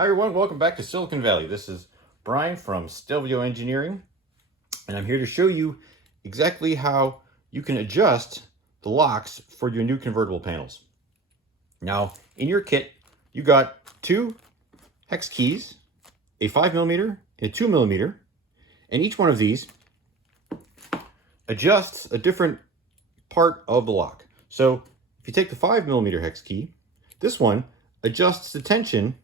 Hi everyone, welcome back to Silicon Valley. This is Brian from Stelvio Engineering, and I'm here to show you exactly how you can adjust the locks for your new convertible panels. Now, in your kit, you got two hex keys, a 5mm and a 2mm, and each one of these adjusts a different part of the lock. So if you take the 5mm hex key, this one adjusts the tension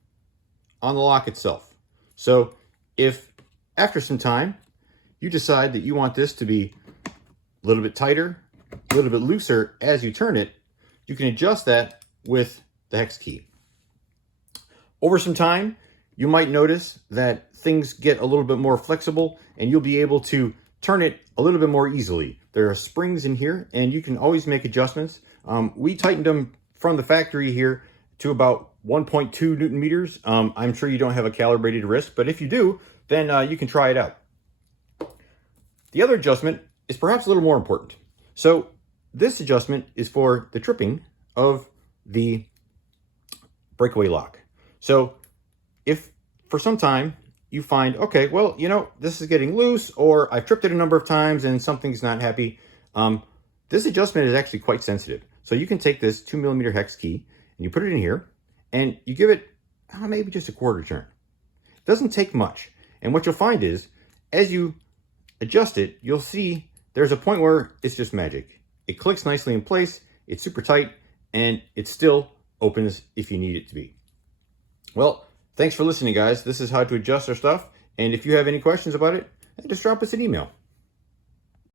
on the lock itself. So if after some time you decide that you want this to be a little bit tighter, a little bit looser as you turn it, you can adjust that with the hex key. Over some time, you might notice that things get a little bit more flexible and you'll be able to turn it a little bit more easily. There are springs in here and you can always make adjustments. We tightened them from the factory here to about 1.2 Newton meters. I'm sure you don't have a calibrated wrist, but if you do, then you can try it out. The other adjustment is perhaps a little more important. So this adjustment is for the tripping of the breakaway lock. So if for some time you find, okay, well, you know, this is getting loose, or I've tripped it a number of times and something's not happy, this adjustment is actually quite sensitive. So you can take this 2mm hex key and you put it in here and you give it maybe just a quarter turn. It doesn't take much. And what you'll find is, as you adjust it, you'll see there's a point where it's just magic. It clicks nicely in place, it's super tight, and it still opens if you need it to be. Well, thanks for listening, guys. This is how to adjust our stuff. And if you have any questions about it, just drop us an email.